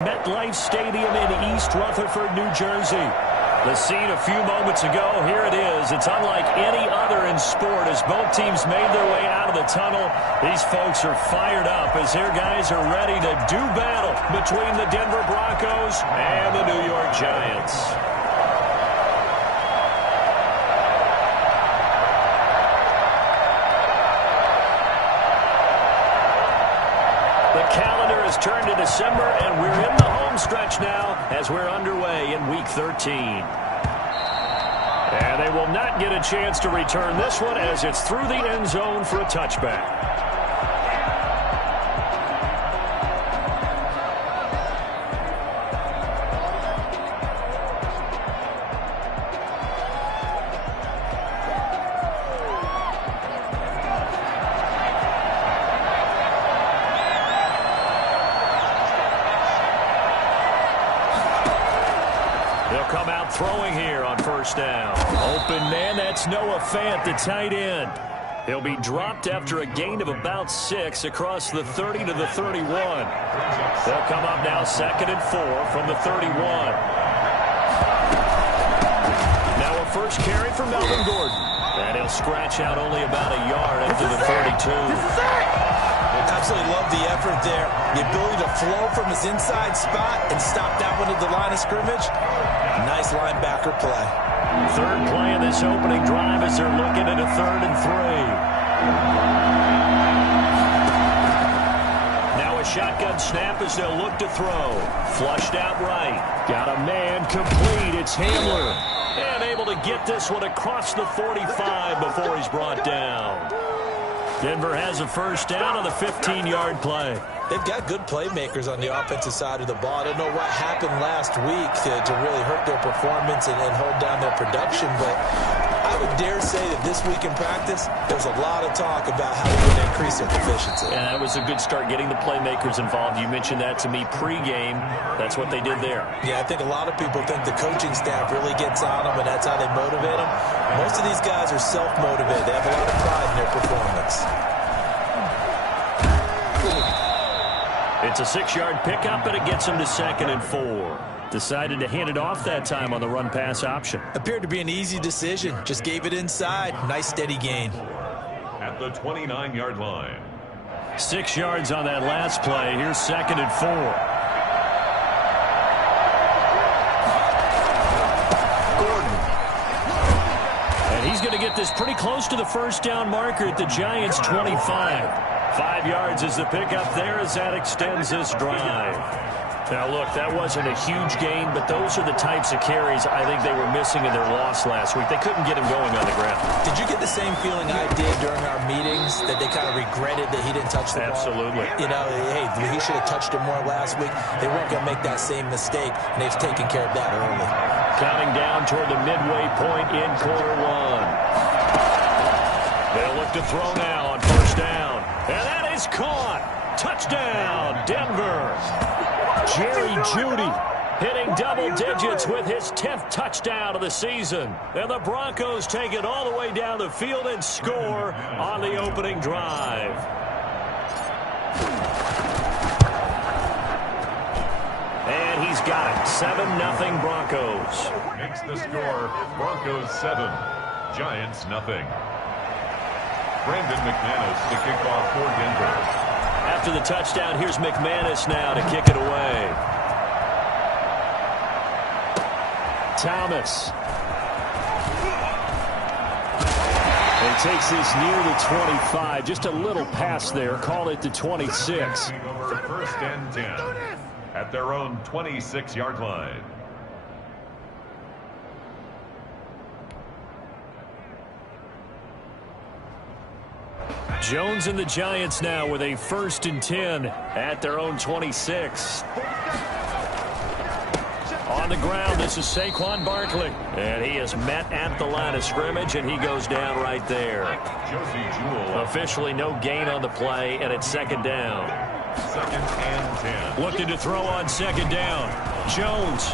MetLife Stadium in East Rutherford, New Jersey. The scene a few moments ago, here it is. It's unlike any other in sport as both teams made their way out of the tunnel. These folks are fired up as their guys are ready to do battle between the Denver Broncos and the New York Giants. The calendar has turned to December, and we're in the home stretch now as we're underway in Week 13. And they will not get a chance to return this one as it's through the end zone for a touchback. Come out throwing here on first down. Open man, that's Noah Fant, the tight end. He'll be dropped after a gain of about 6 across the 30 to the 31. They'll come up now 2nd and 4 from the 31. Now a first carry for Melvin Gordon. And he'll scratch out only about a yard after the 32. Absolutely love the effort there. The ability to flow from his inside spot and stop that one at the line of scrimmage. Nice linebacker play. Third play of this opening drive as they're looking at a 3rd and 3. Now a shotgun snap as they'll look to throw. Flushed out right. Got a man complete. It's Hamler. And able to get this one across the 45 before he's brought down. Denver has a first down on the 15-yard play. They've got good playmakers on the offensive side of the ball. I don't know what happened last week to really hurt their performance and hold down their production, but I would dare say that this week in practice, there's a lot of talk about how they're going to increase their efficiency. And that was a good start, getting the playmakers involved. You mentioned that to me pregame. That's what they did there. Yeah, I think a lot of people think the coaching staff really gets on them, and that's how they motivate them. Most of these guys are self-motivated. They have a lot of pride in their performance. It's a 6-yard pickup, and it gets him to 2nd and 4. Decided to hand it off that time on the run-pass option. Appeared to be an easy decision. Just gave it inside. Nice, steady gain. At the 29-yard line. 6 yards on that last play. Here's 2nd and 4. He's going to get this pretty close to the first down marker at the Giants' 25. 5 yards is the pickup there as that extends this drive. Now, look, that wasn't a huge gain, but those are the types of carries I think they were missing in their loss last week. They couldn't get him going on the ground. Did you get the same feeling I did during our meetings, that they kind of regretted that he didn't touch the ball? Absolutely. You know, hey, he should have touched it more last week. They weren't going to make that same mistake, and they've taken care of that early. Counting down toward the midway point in quarter one. They'll look to throw now on first down. And that is caught. Touchdown, Denver. Jerry Jeudy hitting double digits with his 10th touchdown of the season. And the Broncos take it all the way down the field and score on the opening drive. And he's got it. 7-0 Broncos. Makes the score Broncos 7, Giants 0. Brandon McManus to kick off for Denver. After the touchdown, here's McManus now to kick it away. Thomas. And he takes this near the 25. Just a little pass there. Call it the 26. First and 10 at their own 26-yard line. Jones and the Giants now with a 1st and 10 at their own 26. On the ground, this is Saquon Barkley. And he is met at the line of scrimmage, and he goes down right there. Josie Jewell. Officially no gain on the play, and it's 2nd down. 2nd and 10. Looking to throw on 2nd down. Jones.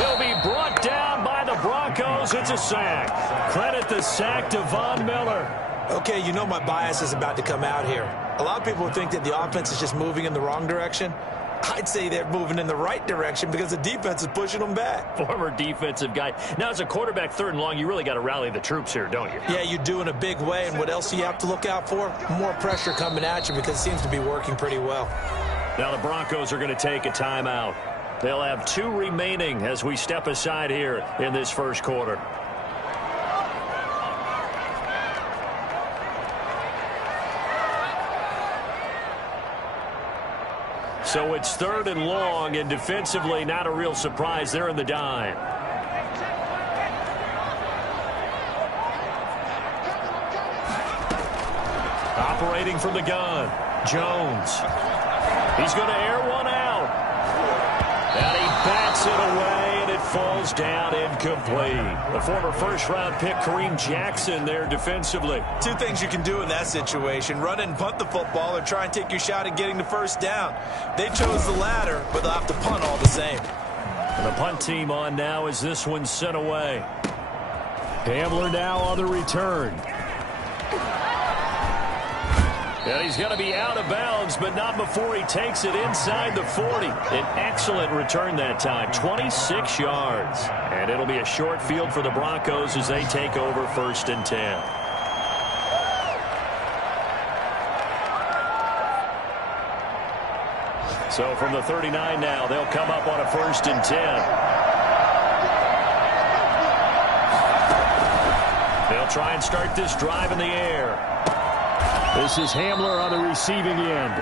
He'll be brought down by the Broncos. It's a sack. Credit the sack to Von Miller. Okay, you know my bias is about to come out here. A lot of people think that the offense is just moving in the wrong direction. I'd say they're moving in the right direction because the defense is pushing them back. Former defensive guy. Now, as a quarterback, 3rd and long, you really got to rally the troops here, don't you? Yeah, you do in a big way. And what else do you have to look out for? More pressure coming at you because it seems to be working pretty well. Now the Broncos are going to take a timeout. They'll have 2 remaining as we step aside here in this first quarter. So it's 3rd and long, and defensively not a real surprise. They're in the dime. Operating from the gun, Jones. He's going to air one out. And he bats it away, and it falls down incomplete. The former first-round pick, Kareem Jackson, there defensively. 2 things you can do in that situation: run and punt the football, or try and take your shot at getting the first down. They chose the latter, but they'll have to punt all the same. And the punt team on now as this one's sent away. Hamler now on the return. And he's going to be out of bounds, but not before he takes it inside the 40. An excellent return that time, 26 yards. And it'll be a short field for the Broncos as they take over 1st and 10. So from the 39 now, they'll come up on a 1st and 10. They'll try and start this drive in the air. This is Hamler on the receiving end.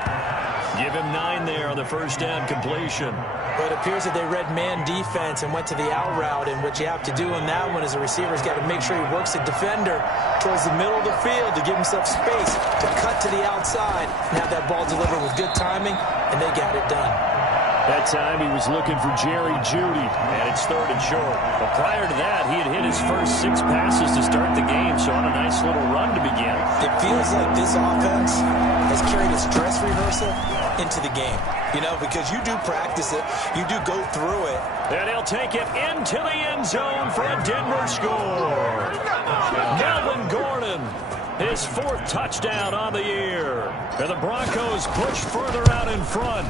Give him 9 there on the first down completion. But it appears that they read man defense and went to the out route, and what you have to do in that one is the receiver's got to make sure he works the defender towards the middle of the field to give himself space to cut to the outside and have that ball delivered with good timing, and they got it done. That time he was looking for Jerry Jeudy, and it's 3rd and short. But prior to that, he had hit his first 6 passes to start the game, so on a nice little run to begin. It feels like this offense has carried its dress rehearsal into the game. You know, because you do practice it, you do go through it. And he'll take it into the end zone for a Denver score. Melvin Gordon, his 4th touchdown on the year. And the Broncos push further out in front.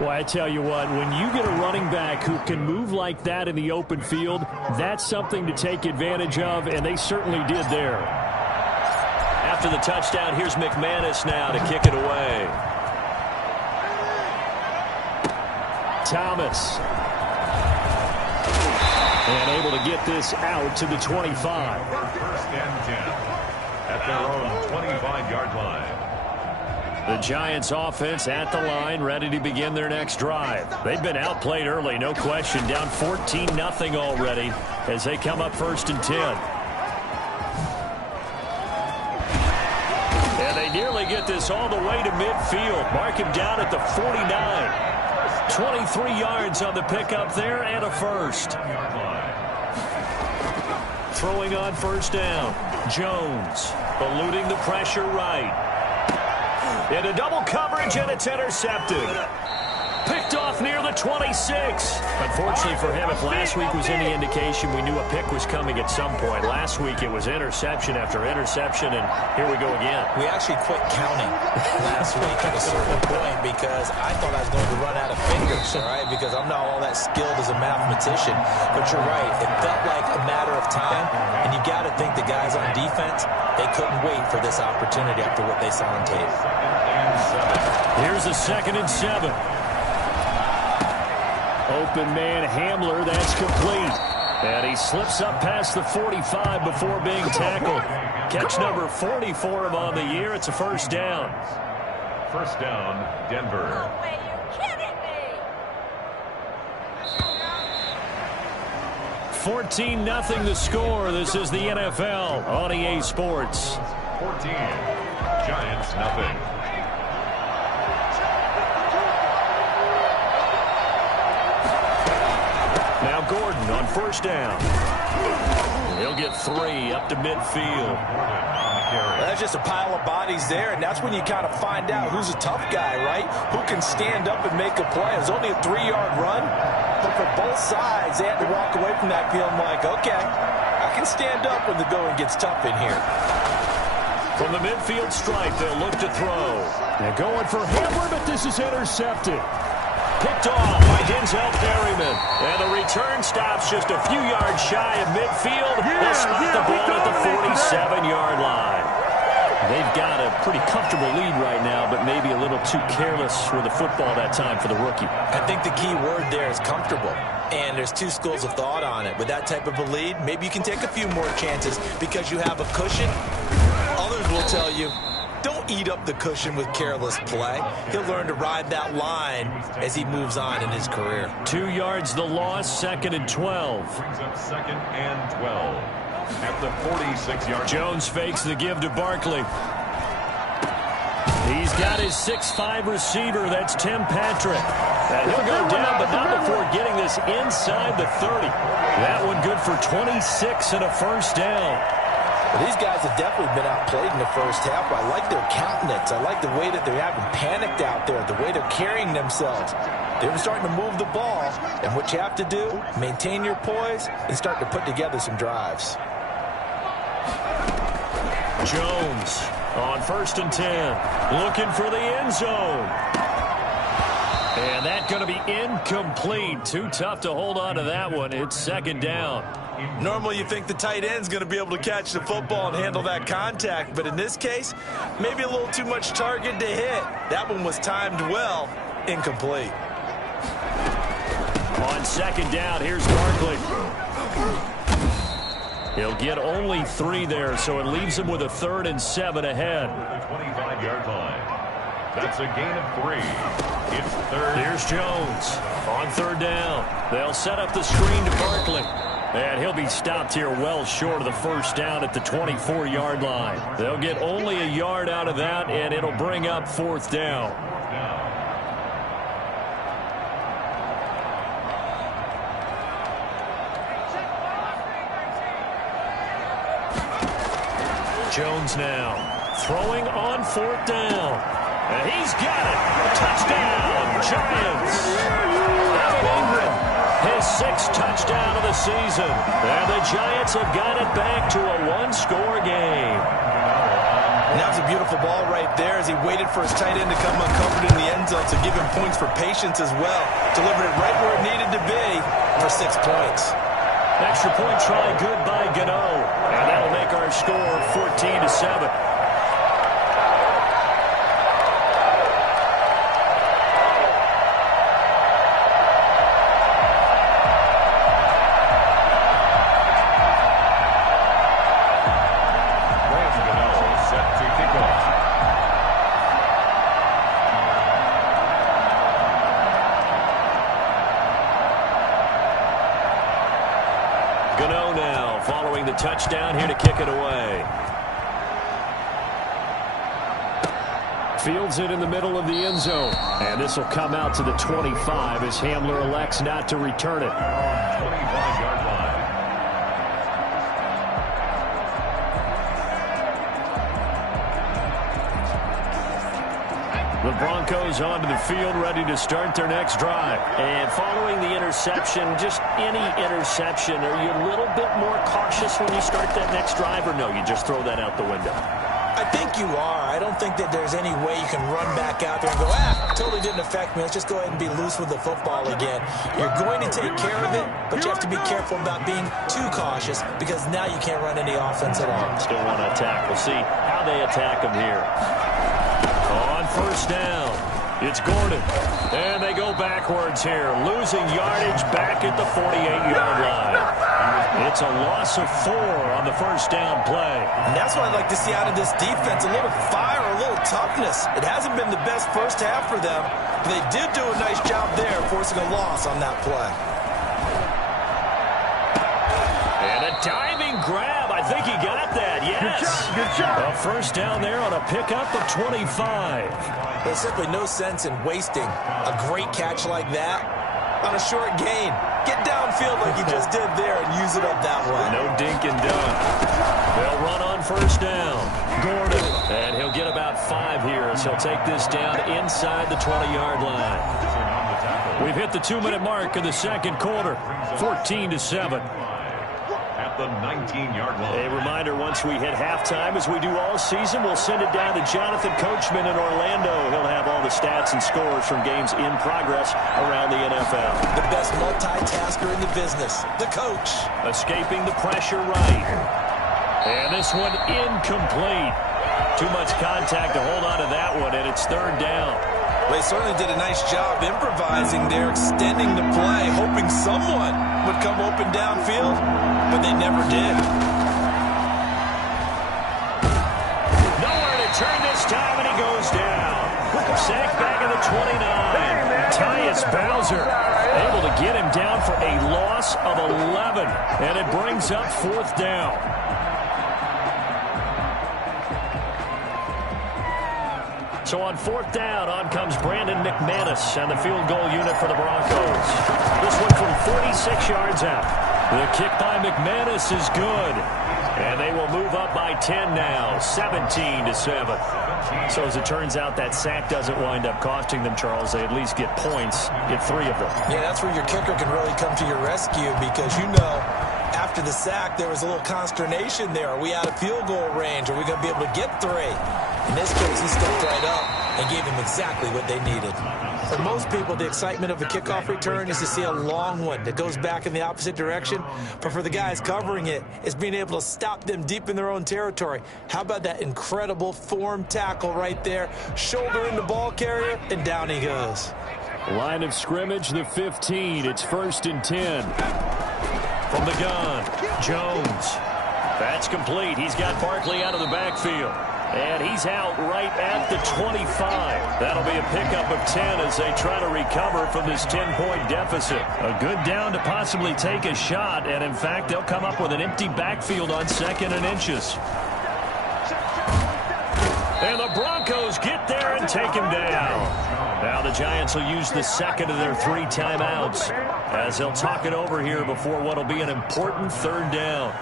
Well, I tell you what, when you get a running back who can move like that in the open field, that's something to take advantage of, and they certainly did there. After the touchdown, here's McManus now to kick it away. Thomas. And able to get this out to the 25. 1st and 10 at their own 25-yard line. The Giants offense at the line, ready to begin their next drive. They've been outplayed early, no question. Down 14-0 already as they come up 1st and 10. And they nearly get this all the way to midfield. Mark him down at the 49. 23 yards on the pickup there and a first. Throwing on 1st down. Jones eluding the pressure right. Into double coverage, and it's intercepted. Picked off near the 26. Unfortunately for him, if last week was any indication, we knew a pick was coming at some point. Last week it was interception after interception, and here we go again. We actually quit counting last week at a certain point because I thought I was going to run out of fingers, all right, because I'm not all that skilled as a mathematician. But you're right. It felt like a matter of time, and you got to think the guys on defense, they couldn't wait for this opportunity after what they saw on tape. Here's a 2nd and 7. Open man Hamler, that's complete. And he slips up past the 45 before being tackled. Catch number 40 for him on the year. It's a 1st down. 1st down, Denver. No way, you're kidding me. 14-0 the score. This is the NFL on EA Sports. 14, Giants nothing. Now Gordon on 1st down. He'll get 3 up to midfield. That's just a pile of bodies there, and that's when you kind of find out who's a tough guy, right? Who can stand up and make a play. It was only a 3-yard run, but for both sides, they had to walk away from that feeling like, okay, I can stand up when the going gets tough in here. From the midfield stripe, they'll look to throw. They're going for Hamler, but this is intercepted. picked off by Denzel Perryman. And the return stops just a few yards shy of midfield. They'll spot the ball at the 47-yard line. They've got a pretty comfortable lead right now, but maybe a little too careless with the football that time for the rookie. I think the key word there is comfortable. And there's two schools of thought on it. With that type of a lead, maybe you can take a few more chances because you have a cushion. Others will tell you, don't eat up the cushion with careless play. He'll learn to ride that line as he moves on in his career. 2 yards the loss, 2nd and 12. Brings up 2nd and 12 at the 46-yard. Jones fakes the give to Barkley. He's got his 6'5 receiver. That's Tim Patrick. And he'll go down, but not before getting this inside the 30. That one good for 26 and a first down. Well, these guys have definitely been outplayed in the first half. I like their countenance. I like the way that they're having panicked out there, the way they're carrying themselves. They're starting to move the ball, and what you have to do, maintain your poise and start to put together some drives. Jones on 1st and 10, looking for the end zone. And that's going to be incomplete. Too tough to hold on to that one. It's 2nd down. Normally you think the tight end's going to be able to catch the football and handle that contact, but in this case, maybe a little too much target to hit. That one was timed well, incomplete. On 2nd down, here's Barkley. He'll get only 3 there, so it leaves him with a 3rd and 7 ahead. The 25-yard line. That's a gain of 3. It's 3rd. Here's Jones on 3rd down. They'll set up the screen to Barkley. And he'll be stopped here well short of the first down at the 24-yard line. They'll get only a yard out of that, and it'll bring up 4th down. Jones now throwing on 4th down. And he's got it. Touchdown, Giants. His 6th touchdown of the season. And the Giants have got it back to a 1-score game. And that was a beautiful ball right there as he waited for his tight end to come uncovered in the end zone to give him points for patience as well. Delivered it right where it needed to be for 6 points. Extra point try good by Gano. And that'll make our score 14-7. Gano now following the touchdown here to kick it away. Fields it in the middle of the end zone. And this will come out to the 25 as Hamler elects not to return it. 25-yard line. The Broncos onto the field, ready to start their next drive. And following the interception, just any interception, are you a little bit more cautious when you start that next drive, or no, you just throw that out the window? I think you are. I don't think that there's any way you can run back out there and go, totally didn't affect me. Let's just go ahead and be loose with the football again. You're going to take care of it, but you have to be careful about being too cautious because now you can't run any offense at all. Still want to attack. We'll see how they attack them here. On 1st down, it's Gordon. And they go backwards here, losing yardage back at the 48-yard line. It's a loss of 4 on the 1st down play. And that's what I'd like to see out of this defense, a little fire, a little toughness. It hasn't been the best first half for them, but they did do a nice job there forcing a loss on that play. And a diving grab. I think he got that, yes. Good job. A 1st down there on a pickup of 25. There's simply no sense in wasting a great catch like that on a short gain. Get downfield like he just did there and use it up that way. No dink and dunk. They'll run on 1st down. Gordon. And he'll get about 5 here as he'll take this down inside the 20-yard line. We've hit the 2-minute mark of the 2nd quarter. 14-7. At the 19-yard line. A reminder, once we hit halftime, as we do all season, we'll send it down to Jonathan Coachman in Orlando. He'll have all the stats and scores from games in progress around the NFL. The best multitasker in the business, the coach. Escaping the pressure right. And this one incomplete. Too much contact to hold on to that one, and it's third down. Well, they certainly did a nice job improvising there, extending the play, hoping someone would come open downfield, but they never did. Nowhere to turn this time, and he goes down. Sack back at the 29. Tyus Bowser able to get him down for a loss of 11, and it brings up fourth down. So on fourth down, on comes Brandon McManus and the field goal unit for the Broncos. This one from 46 yards out. The kick by McManus is good. And they will move up by 10 now, 17-7. So as it turns out, that sack doesn't wind up costing them, Charles. They at least get points, get 3 of them. Yeah, that's where your kicker can really come to your rescue because, you know, after the sack, there was a little consternation there. Are we out of field goal range? Are we going to be able to get 3? In this case, he stepped right up and gave them exactly what they needed. For most people, the excitement of a kickoff return is to see a long one that goes back in the opposite direction. But for the guys covering it, it's being able to stop them deep in their own territory. How about that incredible form tackle right there? Shoulder in the ball carrier, and down he goes. Line of scrimmage, the 15. It's 1st and 10. From the gun, Jones. That's complete. He's got Barkley out of the backfield. And he's out right at the 25. That'll be a pickup of 10 as they try to recover from this 10-point deficit. A good down to possibly take a shot, and in fact, they'll come up with an empty backfield on 2nd and inches. And the Broncos get there and take him down. Now the Giants will use the second of their 3 timeouts as they'll talk it over here before what will be an important third down.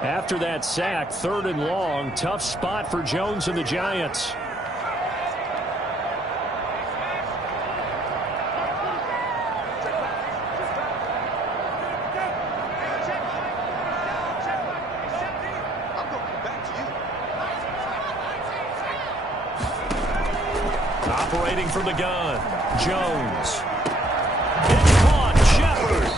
After that sack, 3rd and long, tough spot for Jones and the Giants. Operating from the gun, Jones. It's caught, Shepard.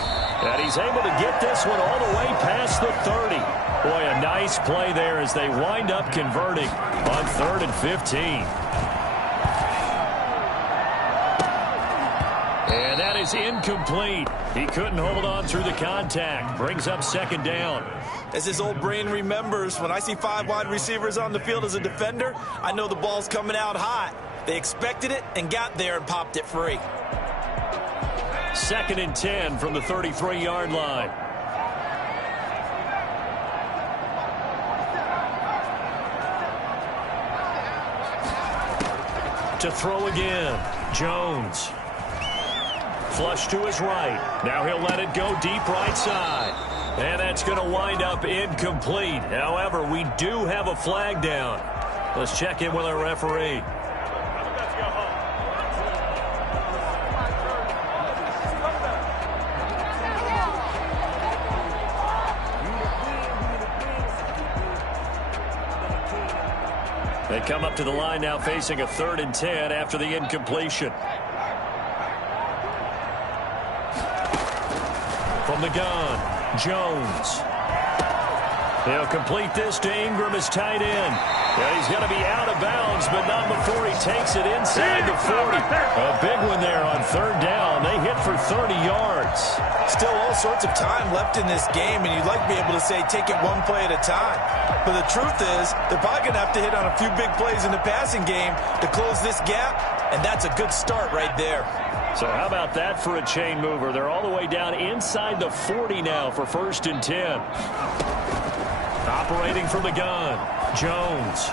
And he's able to get this one all the way past the 30. Boy, a nice play there as they wind up converting on 3rd and 15. And that is incomplete. He couldn't hold on through the contact. Brings up 2nd down. As his old brain remembers, when I see 5 wide receivers on the field as a defender, I know the ball's coming out hot. They expected it and got there and popped it free. 2nd and 10 from the 33-yard line. To throw again, Jones. Flush to his right. Now he'll let it go deep right side. And that's going to wind up incomplete. However, we do have a flag down. Let's check in with our referee. They come up to the line now facing a 3rd and 10 after the incompletion. From the gun, Jones. He'll complete this to Ingram as tight end. Yeah, he's going to be out of bounds, but not before he takes it inside the 40. A big one there on 3rd down. They hit for 30 yards. Still all sorts of time left in this game, and you'd like to be able to say take it one play at a time. But the truth is, they're probably going to have to hit on a few big plays in the passing game to close this gap, and that's a good start right there. So how about that for a chain mover? They're all the way down inside the 40 now for 1st and 10. Operating from the gun, Jones.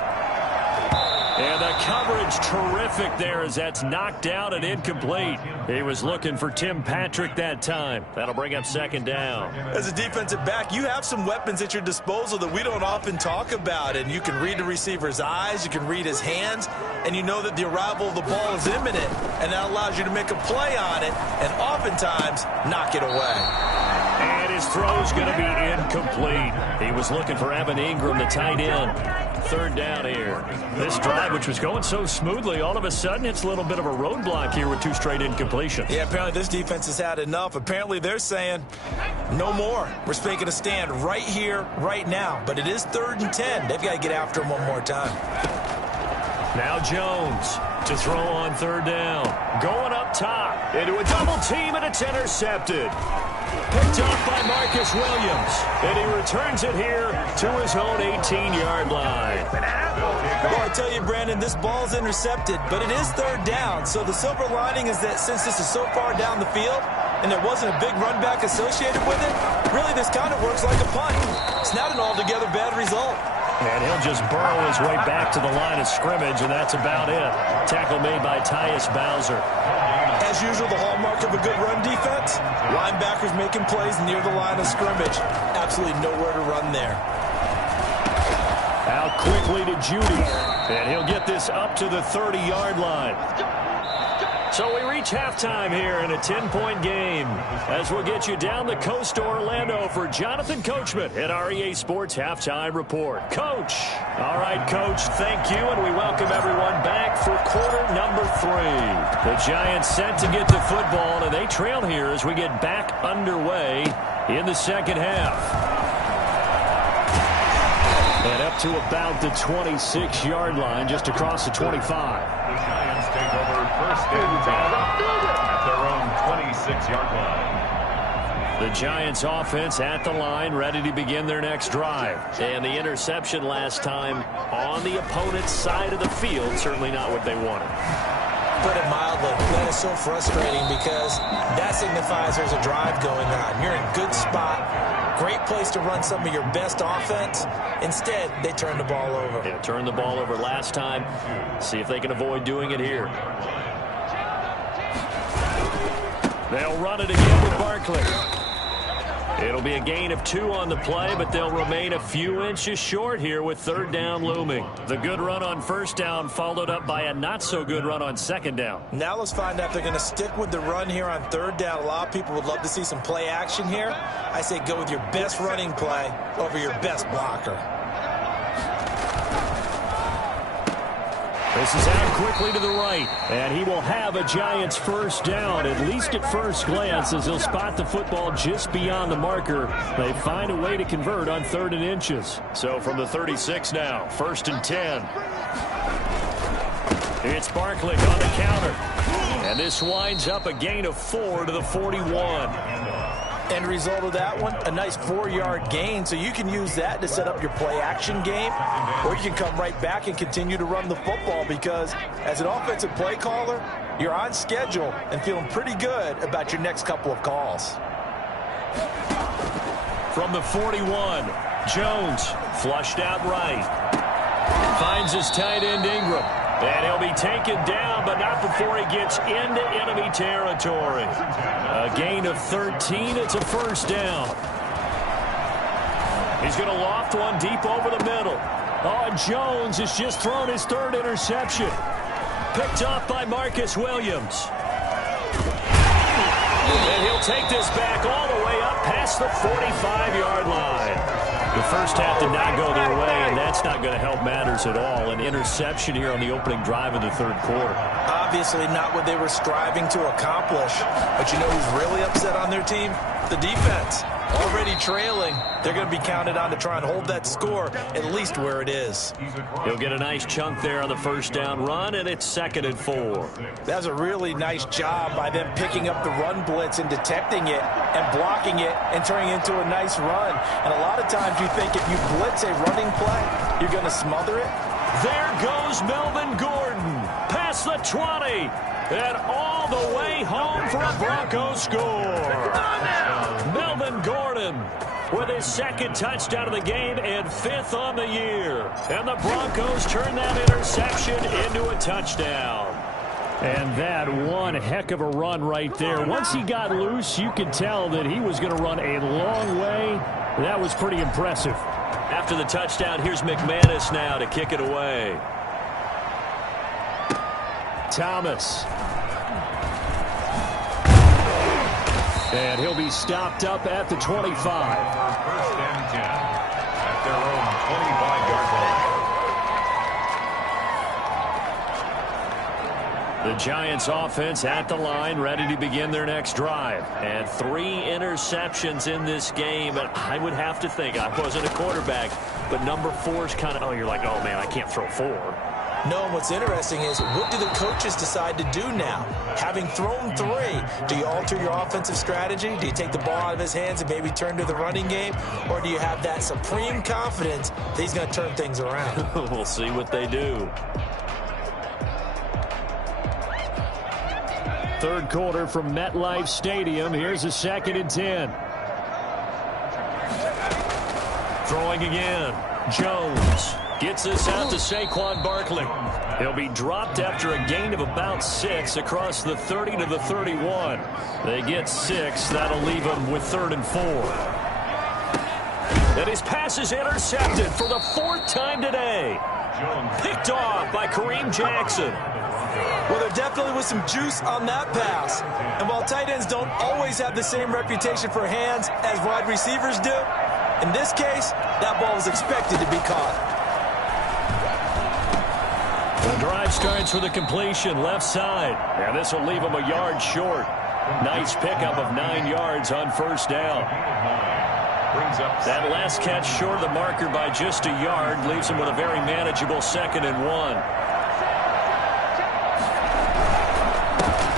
And the coverage terrific there as that's knocked down and incomplete. He was looking for Tim Patrick that time. That'll bring up second down. As a defensive back, you have some weapons at your disposal that we don't often talk about. And you can read the receiver's eyes, you can read his hands, and you know that the arrival of the ball is imminent. And that allows you to make a play on it and oftentimes knock it away. And his throw's going to be incomplete. He was looking for Evan Ingram, the tight end. Third down here. This drive, which was going so smoothly, all of a sudden it's a little bit of a roadblock here with 2 straight incompletions. Yeah, apparently this defense has had enough. Apparently they're saying no more. We're making a stand right here, right now. But it is 3rd and 10. They've got to get after him one more time. Now Jones to throw on 3rd down. Going up top into a double team, and it's intercepted. Picked off by Marcus Williams. And he returns it here to his own 18-yard line. Well, I tell you, Brandon, this ball's intercepted, but it is 3rd down. So the silver lining is that since this is so far down the field and there wasn't a big run back associated with it, really this kind of works like a punt. It's not an altogether bad result. And he'll just burrow his way back to the line of scrimmage, and that's about it. Tackle made by Tyus Bowser. As usual, the hallmark of a good run defense, linebackers making plays near the line of scrimmage. Absolutely nowhere to run there. Out quickly to Judy, and he'll get this up to the 30-yard line. So we reach halftime here in a 10-point game as we'll get you down the coast to Orlando for Jonathan Coachman at our EA Sports Halftime Report. Coach. All right, Coach, thank you, and we welcome everyone back for quarter number 3. The Giants set to get the football, and they trail here as we get back underway in the second half. And up to about the 26-yard line, just across the 25. The Giants take over 1st and 10 at their own 26-yard line. The Giants offense at the line, ready to begin their next drive. And the interception last time on the opponent's side of the field, certainly not what they wanted. Put it mildly, that is so frustrating because that signifies there's a drive going on. You're in a good spot, great place to run some of your best offense. Instead, they turn the ball over. Yeah, turned the ball over last time. See if they can avoid doing it here. They'll run it again with Barkley. It'll be a gain of 2 on the play, but they'll remain a few inches short here with 3rd down looming. The good run on 1st down followed up by a not-so-good run on 2nd down. Now let's find out if they're going to stick with the run here on 3rd down. A lot of people would love to see some play action here. I say go with your best running play over your best blocker. This is out quickly to the right, and he will have a Giants 1st down, at least at first glance, as he'll spot the football just beyond the marker. They find a way to convert on 3rd and inches. So from the 36 now, 1st and 10. It's Barkley on the counter, and this winds up a gain of 4 to the 41. End result of that one, a nice 4-yard gain, so you can use that to set up your play-action game, or you can come right back and continue to run the football because as an offensive play caller, you're on schedule and feeling pretty good about your next couple of calls. From the 41, Jones flushed out right. Finds his tight end Ingram. And he'll be taken down, but not before he gets into enemy territory. A gain of 13. It's a 1st down. He's going to loft one deep over the middle. Oh, Jones has just thrown his 3rd interception. Picked off by Marcus Williams. And he'll take this back all the way up past the 45-yard line. The first half did not go their way, and that's not going to help matters at all. An interception here on the opening drive of the 3rd quarter. Obviously not what they were striving to accomplish. But you know who's really upset on their team? The defense. Already trailing. They're going to be counted on to try and hold that score at least where it is. He'll get a nice chunk there on the 1st down run, and it's 2nd and 4. That's a really nice job by them picking up the run blitz and detecting it and blocking it and turning it into a nice run. And a lot of times you think if you blitz a running play, you're going to smother it. There goes Melvin Gordon. past the 20 and all the way home for a Broncos score. Melvin Gordon with his second touchdown of the game and 5th on the year. And the Broncos turn that interception into a touchdown. And that one heck of a run right there. Once he got loose, you could tell that he was going to run a long way. That was pretty impressive. After the touchdown, here's McManus now to kick it away. Thomas. And he'll be stopped up at the 25. First and 10 at their own 25-yard line. The Giants offense at the line, ready to begin their next drive. And 3 interceptions in this game. And I would have to think, I wasn't a quarterback, but number 4 is kind of, you're like, oh, man, I can't throw 4. No, and what's interesting is, what do the coaches decide to do now? Having thrown 3, do you alter your offensive strategy? Do you take the ball out of his hands and maybe turn to the running game? Or do you have that supreme confidence that he's going to turn things around? We'll see what they do. Third quarter from MetLife Stadium. Here's a 2nd and 10. Throwing again. Jones gets this out to Saquon Barkley. He'll be dropped after a gain of about 6 across the 30 to the 31. They get 6. That'll leave them with 3rd and 4. And his pass is intercepted for the 4th time today. Picked off by Kareem Jackson. Well, there definitely was some juice on that pass. And while tight ends don't always have the same reputation for hands as wide receivers do, in this case, that ball was expected to be caught. The drive starts with a completion left side. And this will leave him a yard short. Nice pickup of 9 yards on first down. That last catch short of the marker by just a yard leaves him with a very manageable 2nd and 1.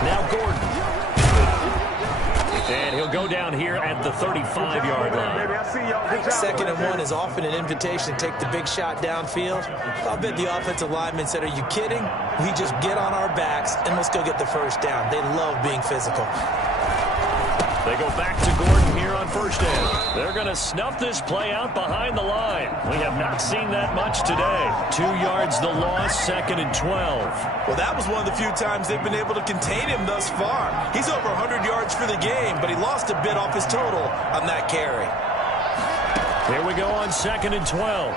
Now Gordon. And he'll go down here at the 35-yard line. 2nd and 1 is often an invitation to take the big shot downfield. I'll bet the offensive lineman said, are you kidding? We just get on our backs and let's go get the first down. They love being physical. They go back to Gordon here on first down. They're going to snuff this play out behind the line. We have not seen that much today. 2 yards the loss, 2nd and 12. Well, that was one of the few times they've been able to contain him thus far. He's over 100 yards for the game, but he lost a bit off his total on that carry. Here we go on 2nd and 12.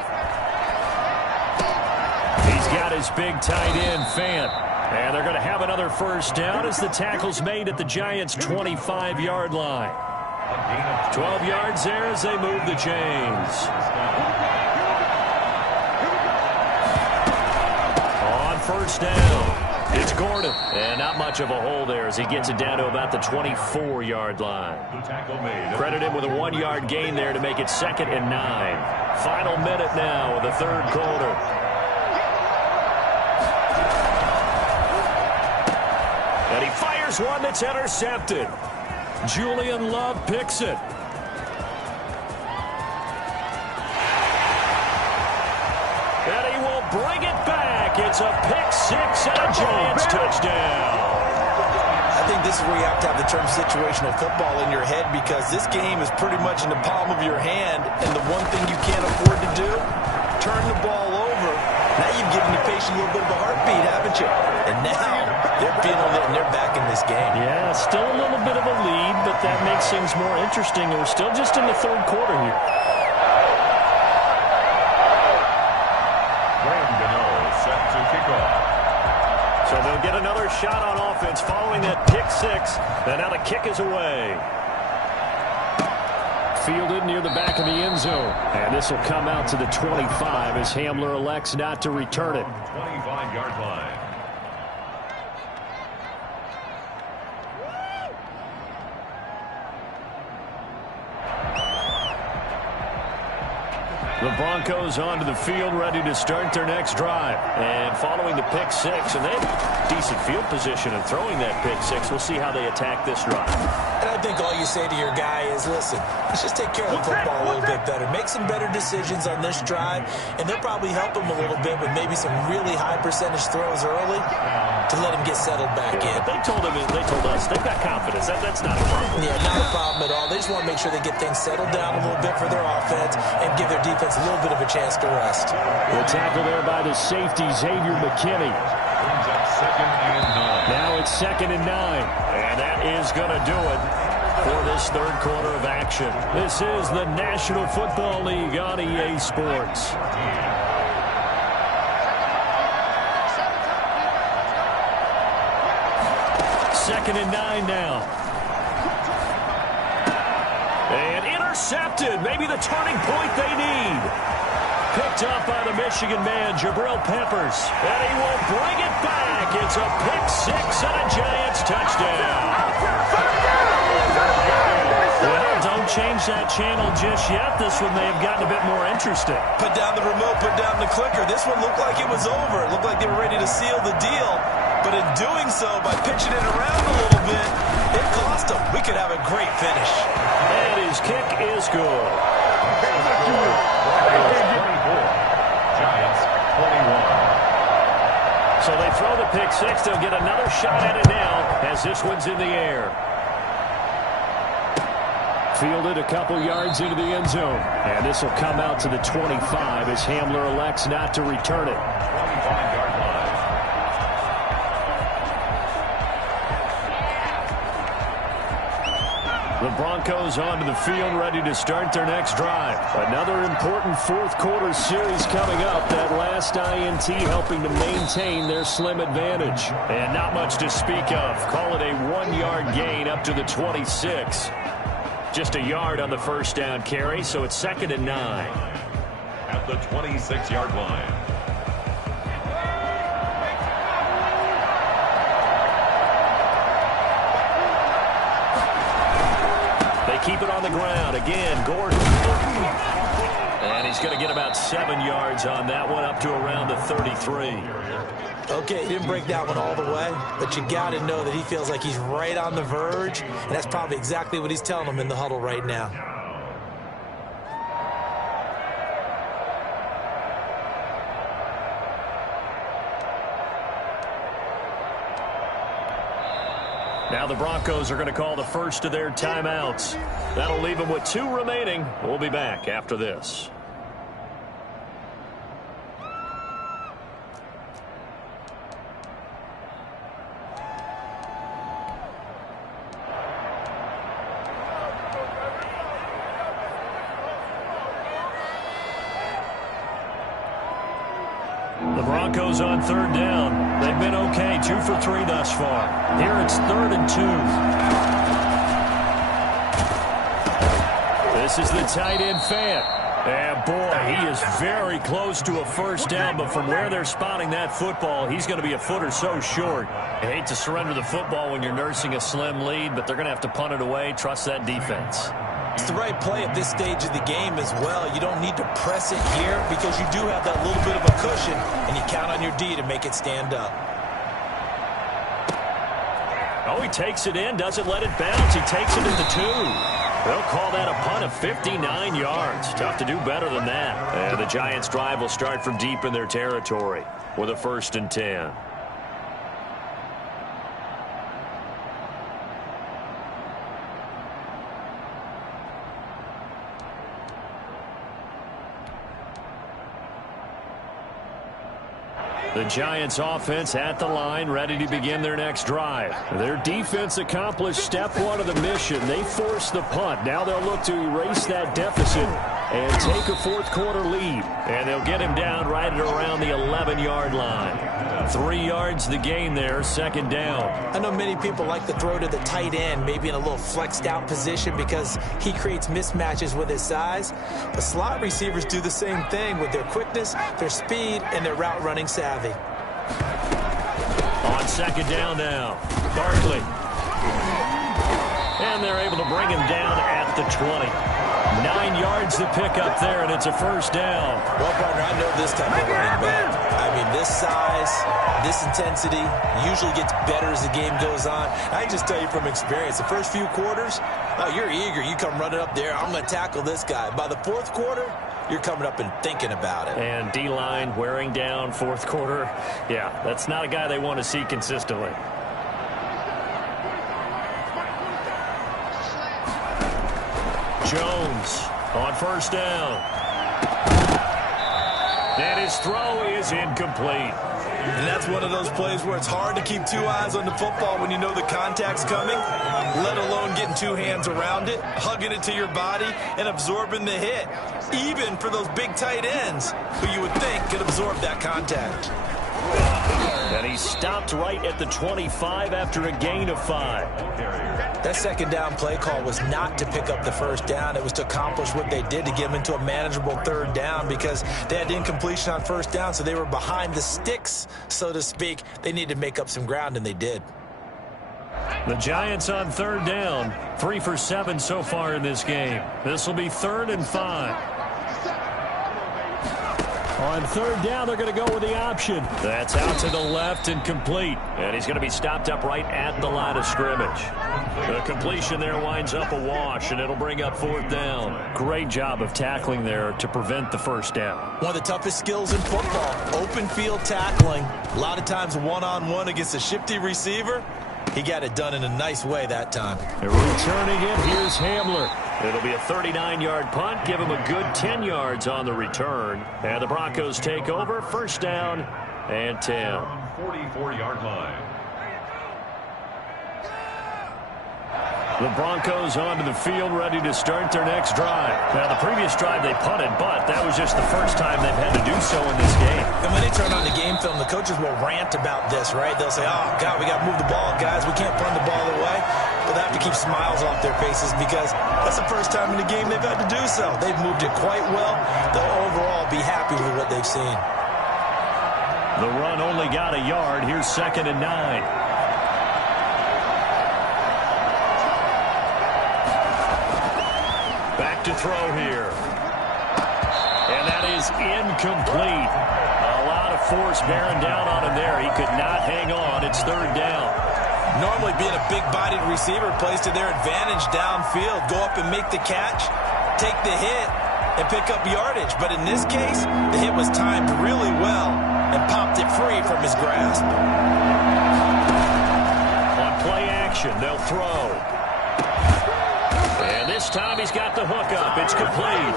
He's got his big tight end, Fant. And they're going to have another first down as the tackle's made at the Giants' 25-yard line. 12 yards there as they move the chains. On first down, it's Gordon. And not much of a hole there as he gets it down to about the 24-yard line. Credit him with a 1-yard gain there to make it 2nd and 9. Final minute now of the 3rd quarter. And he fires one that's intercepted. Julian Love picks it. And he will bring it back. It's a pick-6 and a Giants touchdown. I think this is where you have to have the term situational football in your head, because this game is pretty much in the palm of your hand, and the one thing you can't afford to do, turn the ball over. Now you've given the patient a little bit of a heartbeat, haven't you? And now they're feeling it and they're back in this game. Yeah, still a little bit of a lead, but that makes things more interesting. We're still just in the 3rd quarter here. Graham Gano set to kick off. So they'll get another shot on offense following that pick-6. And now the kick is away. Fielded near the back of the end zone. And this will come out to the 25 as Hamler elects not to return it. 25-yard line. The Broncos onto the field, ready to start their next drive. And following the pick six, and they have decent field position in throwing that pick six. We'll see how they attack this drive. And I think all you say to your guy is, listen, let's just take care of the football a little bit better. Make some better decisions on this drive, and they'll probably help him a little bit with maybe some really high percentage throws early to let him get settled back in. They told us, they've got confidence. That's not a problem. Yeah, not a problem at all. They just want to make sure they get things settled down a little bit for their offense and give their defense a little bit of a chance to rest. The tackle there by the safety, Xavier McKinney. Brings up 2nd and 9. Now it's 2nd and 9. And that is going to do it for this third quarter of action. This is the National Football League on EA Sports. Second and 9 now. And intercepted. Maybe the turning point they need. Picked up by the Michigan man, Jabril Peppers. And he will bring it back. It's a pick six and a Giants touchdown. Well, don't change that channel just yet. This one may have gotten a bit more interesting. Put down the remote, put down the clicker. This one looked like it was over. It looked like they were ready to seal the deal. But in doing so, by pitching it around a little bit, it cost them. We could have a great finish. And his kick is good. Giants 21. So they throw the pick six. They'll get another shot at it now as this one's in the air. Fielded a couple yards into the end zone. And this will come out to the 25 as Hamler elects not to return it. 25-yard line. The Broncos onto the field, ready to start their next drive. Another important fourth quarter series coming up. That last INT helping to maintain their slim advantage. And not much to speak of. Call it a 1-yard gain up to the 26. Just a yard on the first down carry, so it's 2nd and 9. At the 26-yard line. Keep it on the ground. Again, Gordon. And he's going to get about 7 yards on that one, up to around the 33. Okay, he didn't break that one all the way, but you got to know that he feels like he's right on the verge, and that's probably exactly what he's telling them in the huddle right now. Now the Broncos are going to call the first of their timeouts. That'll leave them with 2 remaining. We'll be back after this. The Broncos on 3rd down. They've been okay, 2 for 3 thus far. Here it's 3rd and 2. This is the tight end Fant. And boy, he is very close to a first down, but from where they're spotting that football, he's going to be a foot or so short. I hate to surrender the football when you're nursing a slim lead, but they're going to have to punt it away. Trust that defense. It's the right play at this stage of the game as well. You don't need to press it here because you do have that little bit of a cushion, and you count on your D to make it stand up. Oh, he takes it in, doesn't let it bounce. He takes it into 2. They'll call that a punt of 59 yards. Tough to do better than that. And the Giants' drive will start from deep in their territory with a 1st and 10. The Giants offense at the line, ready to begin their next drive. Their defense accomplished step 1 of the mission. They forced the punt. Now they'll look to erase that deficit and take a fourth quarter lead. And they'll get him down right at around the 11-yard line. 3 yards the gain there, 2nd down. I know many people like to throw to the tight end, maybe in a little flexed out position because he creates mismatches with his size. But slot receivers do the same thing with their quickness, their speed, and their route running savvy. On 2nd down now, Barkley. And they're able to bring him down at the 20. 9 yards to pick up there, and it's a first down. Well, partner, I know this type of running back. I mean, this size, this intensity usually gets better as the game goes on. I can just tell you from experience, the first few quarters, you're eager. You come running up there, I'm going to tackle this guy. By the fourth quarter, you're coming up and thinking about it. And D-line wearing down fourth quarter. Yeah, that's not a guy they want to see consistently. Jones on first down. And his throw is incomplete. And that's one of those plays where it's hard to keep two eyes on the football when you know the contact's coming, let alone getting two hands around it, hugging it to your body, and absorbing the hit, even for those big tight ends who you would think could absorb that contact. And he stopped right at the 25 after a gain of 5. That second down play call was not to pick up the first down. It was to accomplish what they did, to get them into a manageable third down, because they had incompletion on first down, so they were behind the sticks, so to speak. They needed to make up some ground, and they did. The Giants on third down, 3 for 7 so far in this game. This will be 3rd and 5. On third down, they're going to go with the option. That's out to the left and complete. And he's going to be stopped up right at the line of scrimmage. The completion there winds up a wash, and it'll bring up 4th down. Great job of tackling there to prevent the first down. One of the toughest skills in football, open field tackling. A lot of times one-on-one against a shifty receiver. He got it done in a nice way that time. Returning it, here's Hamler. It'll be a 39-yard punt. Give him a good 10 yards on the return. And the Broncos take over. First down and 10. 44-yard line. The Broncos onto the field, ready to start their next drive. Now, the previous drive they punted, but that was just the first time they've had to do so in this game. And when they turn on the game film, the coaches will rant about this, right? They'll say, oh, God, we got to move the ball, guys. We can't punt the ball away. But they have to keep smiles off their faces because that's the first time in the game they've had to do so. They've moved it quite well. They'll overall be happy with what they've seen. The run only got a yard. Here's 2nd and 9. Back to throw here. And that is incomplete. A lot of force bearing down on him there. He could not hang on. It's 3rd down. Normally being a big-bodied receiver plays to their advantage downfield. Go up and make the catch, take the hit, and pick up yardage. But in this case, the hit was timed really well and popped it free from his grasp. On play action, they'll throw. And this time he's got the hook up. It's complete.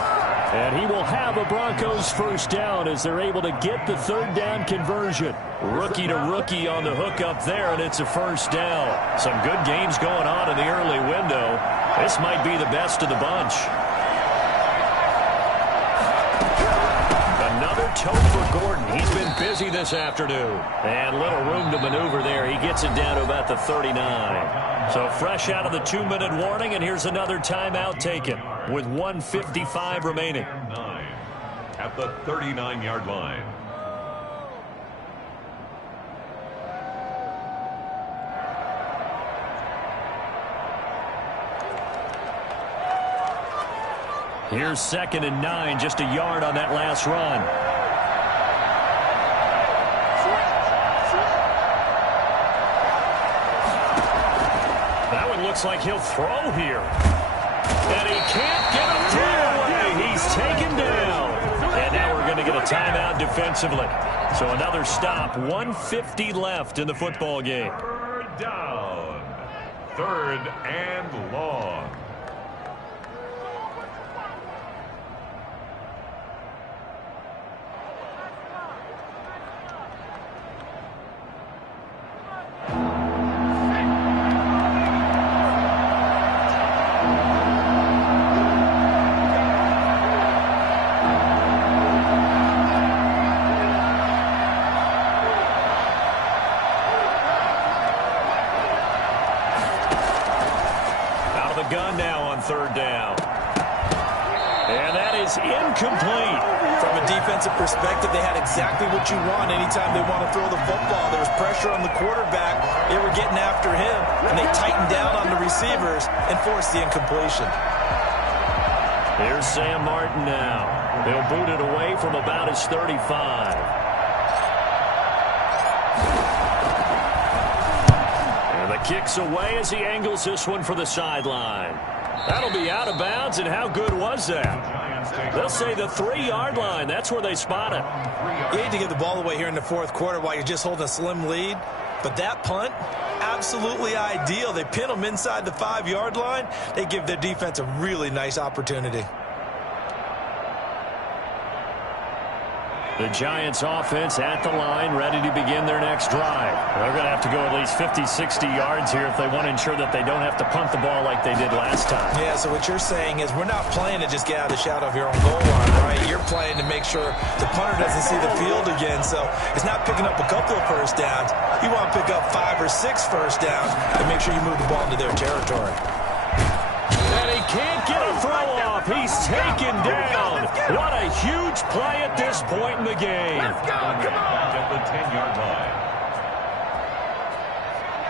And he will have a Broncos first down as they're able to get the 3rd down conversion. Rookie to rookie on the hook up there, and it's a first down. Some good games going on in the early window. This might be the best of the bunch. Another toe for Gordon. He's been busy this afternoon. And little room to maneuver there. He gets it down to about the 39. So fresh out of the 2-minute warning, and here's another timeout taken with 1:55 remaining. At the 39-yard line. Here's 2nd and 9, just a yard on that last run. That one looks like he'll throw here. And he can't get a throw away. He's taken down. And now we're going to get a timeout defensively. So another stop. 1:50 left in the football game. 3rd down. 3rd and long. Gun now on 3rd down. And that is incomplete. From a defensive perspective, they had exactly what you want anytime they want to throw the football. There was pressure on the quarterback. They were getting after him, and they tightened down on the receivers and forced the incompletion. Here's Sam Martin now. He'll boot it away from about his 35. And the kick's away as he angles this one for the sideline. That'll be out of bounds, and how good was that? They'll say the 3-yard line. That's where they spot it. You hate to give the ball away here in the fourth quarter while you're just holding a slim lead, but that punt, absolutely ideal. They pin them inside the 5-yard line. They give their defense a really nice opportunity. The Giants offense at the line, ready to begin their next drive. They're going to have to go at least 50, 60 yards here if they want to ensure that they don't have to punt the ball like they did last time. Yeah, so what you're saying is we're not playing to just get out of the shadow of your own goal line, right? You're playing to make sure the punter doesn't see the field again. So it's not picking up a couple of first downs. You want to pick up 5 or 6 first downs and make sure you move the ball into their territory. And he can't get a throw off. He's taken down. What a huge play at this point in the game. Let's go, come on. At the 10-yard line.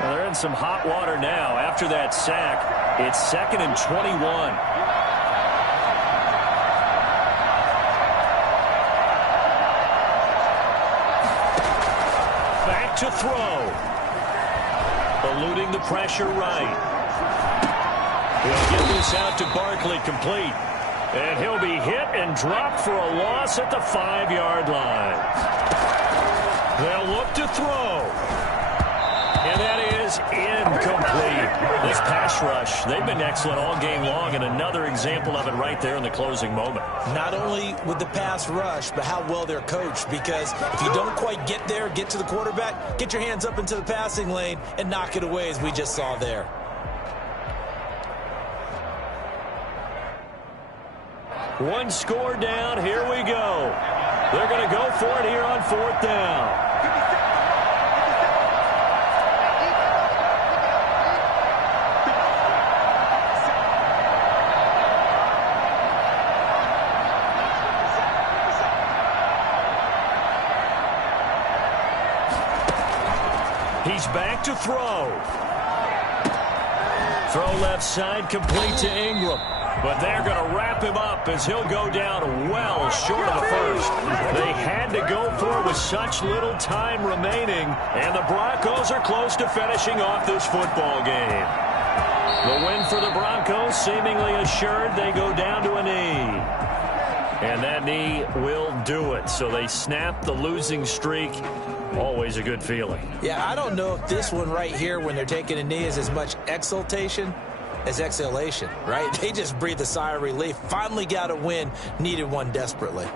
Well, they're in some hot water now. After that sack, it's 2nd and 21. Back to throw. Eluding the pressure right. He'll get this out to Barkley, complete. And he'll be hit and dropped for a loss at the 5-yard line. They'll look to throw. And that is incomplete. This pass rush, they've been excellent all game long, and another example of it right there in the closing moment. Not only with the pass rush, but how well they're coached, because if you don't quite get there, get to the quarterback, get your hands up into the passing lane and knock it away, as we just saw there. One score down. Here we go. They're going to go for it here on 4th down. He's back to throw. Throw left side, complete to Ingram. But they're going to wrap him up as he'll go down well short of the first. They had to go for it with such little time remaining, and the Broncos are close to finishing off this football game. The win for the Broncos seemingly assured. They go down to a knee. And that knee will do it. So they snap the losing streak. Always a good feeling. Yeah, I don't know if this one right here, when they're taking a knee, is as much exultation as exhalation, right? They just breathed a sigh of relief. Finally got a win, needed one desperately.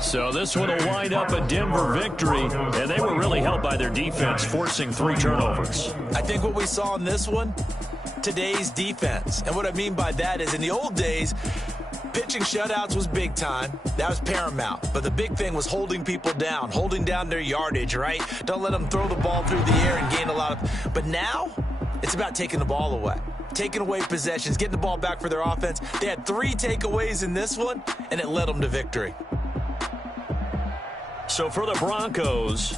So this one will wind up a Denver victory, and they were really helped by their defense, forcing 3 turnovers. I think what we saw in this one, today's defense. And what I mean by that is in the old days, pitching shutouts was big time. That was paramount. But the big thing was holding people down, holding down their yardage, right? Don't let them throw the ball through the air and gain a lot of... But now, it's about taking the ball away. Taking away possessions, getting the ball back for their offense. They had 3 takeaways in this one, and it led them to victory. So for the Broncos...